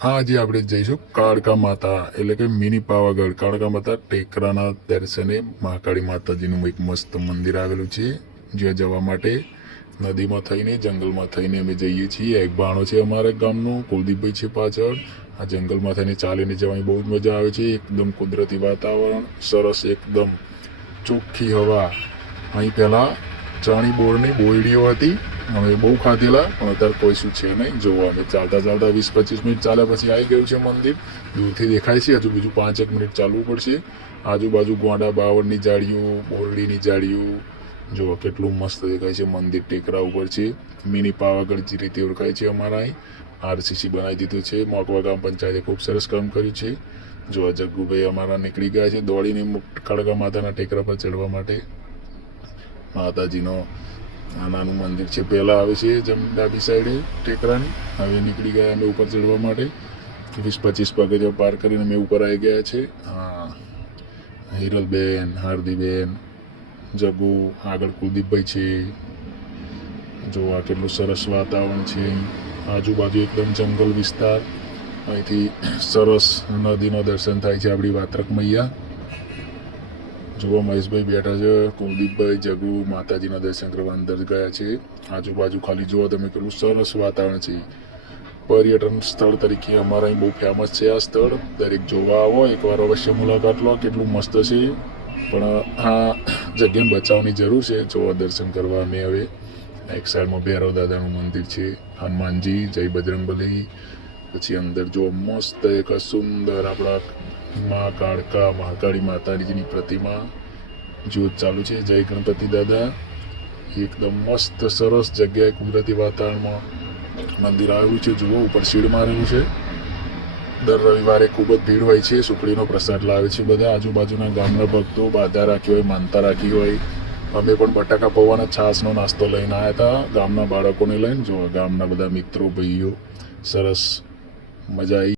આજે આપણે જઈશું કાળકા માતા એટલે કે મિની પાવાગઢ. કાળકા માતા ટેકરાના દર્શને મહાકાળી માતાજીનું એક મસ્ત મંદિર આવેલું છે, જ્યાં જવા માટે નદીમાં થઈને જંગલમાં થઈને અમે જઈએ છીએ. એક બાણો છે અમારા ગામનો, કુલદીપભાઈ છે પાછળ. આ જંગલમાં થઈને ચાલીને જવાની બહુ જ મજા આવે છે. એકદમ કુદરતી વાતાવરણ, સરસ એકદમ ચોખ્ખી હવા. અહીં પહેલાં ચાણી બોરની બોયડીઓ હતી, અમે બહુ ખાધેલા, પણ અત્યારે કોઈ શું છે નહીં. જોવા અમે ચાલતા ચાલતા 20-25 મિનિટ ચાલ્યા પછી આવી ગયું છે મંદિર. દૂરથી દેખાય છે, હજુ બીજું 5 મિનિટ ચાલવું પડશે. આજુબાજુ ગોંડા બાવળની જાળીઓ, બોરડીની જાળીઓ, જો કેટલું મસ્ત દેખાય છે. મંદિર ટેકરા ઉપર છે, મિની પાવાગઢ જે રીતે ઓળખાય છે. અમારા અહીં આરસીસી બનાવી દીધું છે. મોકવા ગ્રામ પંચાયતે ખૂબ સરસ કામ કર્યું છે. જો જગ્ગુભાઈ અમારા નીકળી ગયા છે દોડીને કાળકા માતાના ટેકરા પર ચડવા માટે. માતાજીનો આ નાનું મંદિર છે, પહેલાં આવે છે જેમ ડાબી સાઈડે ટેકરાની. હવે નીકળી ગયા અમે ઉપર ચડવા માટે. 20-25 પગથિયા પાર કરીને અમે ઉપર આવી ગયા છે. હા, હિરલબેન, હાર્દીબેન, જગુ, આગળ કુલદીપભાઈ છે. જો આ કેટલું સરસ વાતાવરણ છે. આજુબાજુ એકદમ જંગલ વિસ્તાર. અહીંથી સરસ નદીનો દર્શન થાય છે આપણી વાત્રક મૈયા. જુઓ મહેશભાઈ બેઠા છે, કુલદીપભાઈ, જગુ માતાજીના દર્શન કરવા અંદર ગયા છે. આજુબાજુ ખાલી જુઓ તમે કેટલું સરસ વાતાવરણ છે. પર્યટન સ્થળ તરીકે અમારા અહીં બહુ ફેમસ છે આ સ્થળ. દરેક જોવા આવો, એકવાર અવશ્ય મુલાકાત લો. કેટલું મસ્ત છે, પણ આ જગ્યાને બચાવવાની જરૂર છે. જોવા દર્શન કરવા અમે હવે એક સાઈડમાં ભૈરવ દાદાનું મંદિર છે, હનુમાનજી, જય બજરંગબલી. પછી અંદર જો મસ્ત એક સુંદર આપણા મહાકાળી માતાજીની પ્રતિમા જ્યોત ચાલુ છે. જય ગણપતિ દાદા. એકદમ મસ્ત સરસ જગ્યાએ કુદરતી વાતાવરણમાં મંદિર આવેલું છે. જુઓ ઉપર શીડ મારેલું છે. દર રવિવારે ખૂબ જ ભીડ હોય છે. સુખડીનો પ્રસાદ લાવે છે બધા. આજુબાજુના ગામના ભક્તો બાધા રાખી હોય, માનતા રાખી હોય. અમે પણ બટાકા પૌવાના છાશનો નાસ્તો લઈને આવ્યા હતા ગામના બાળકોને લઈને. જો ગામના બધા મિત્રો, ભાઈઓ, સરસ મજા આવી.